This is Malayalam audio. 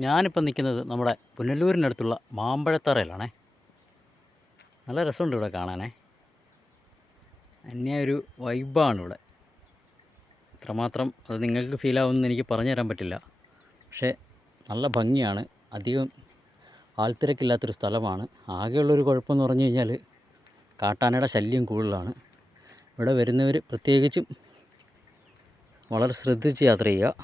ഞാനിപ്പോൾ നിൽക്കുന്നത് നമ്മുടെ പുനലൂരിനടുത്തുള്ള മാമ്പഴത്തറയിലാണേ. നല്ല രസമുണ്ട് ഇവിടെ കാണാനേ. അന്യ ഒരു വൈബാണ് ഇവിടെ. എത്രമാത്രം അത് നിങ്ങൾക്ക് ഫീലാവുമെന്ന് എനിക്ക് പറഞ്ഞു തരാൻ പറ്റില്ല. പക്ഷേ നല്ല ഭംഗിയാണ്. അധികം ആൾത്തിരക്കില്ലാത്തൊരു സ്ഥലമാണ്. ആകെയുള്ളൊരു കുഴപ്പമെന്ന് പറഞ്ഞു കഴിഞ്ഞാൽ കാട്ടാനയുടെ ശല്യം കൂടുതലാണ്. ഇവിടെ വരുന്നവർ പ്രത്യേകിച്ചും വളരെ ശ്രദ്ധിച്ച് യാത്ര ചെയ്യുക.